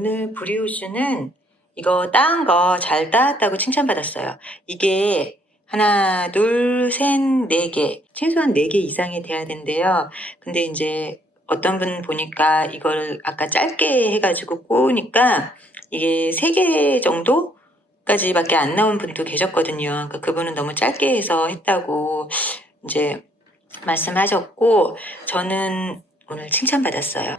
오늘 브리오슈는 이거 따은 거 잘 따았다고 칭찬받았어요. 이게 하나, 둘, 셋, 네 개, 최소한 4개 이상이 돼야 된대요. 근데 이제 어떤 분 보니까 이걸 아까 짧게 해가지고 구우니까 이게 3개 정도까지밖에 안 나온 분도 계셨거든요. 그러니까 그분은 너무 짧게 해서 했다고 이제 말씀하셨고, 저는 오늘 칭찬받았어요.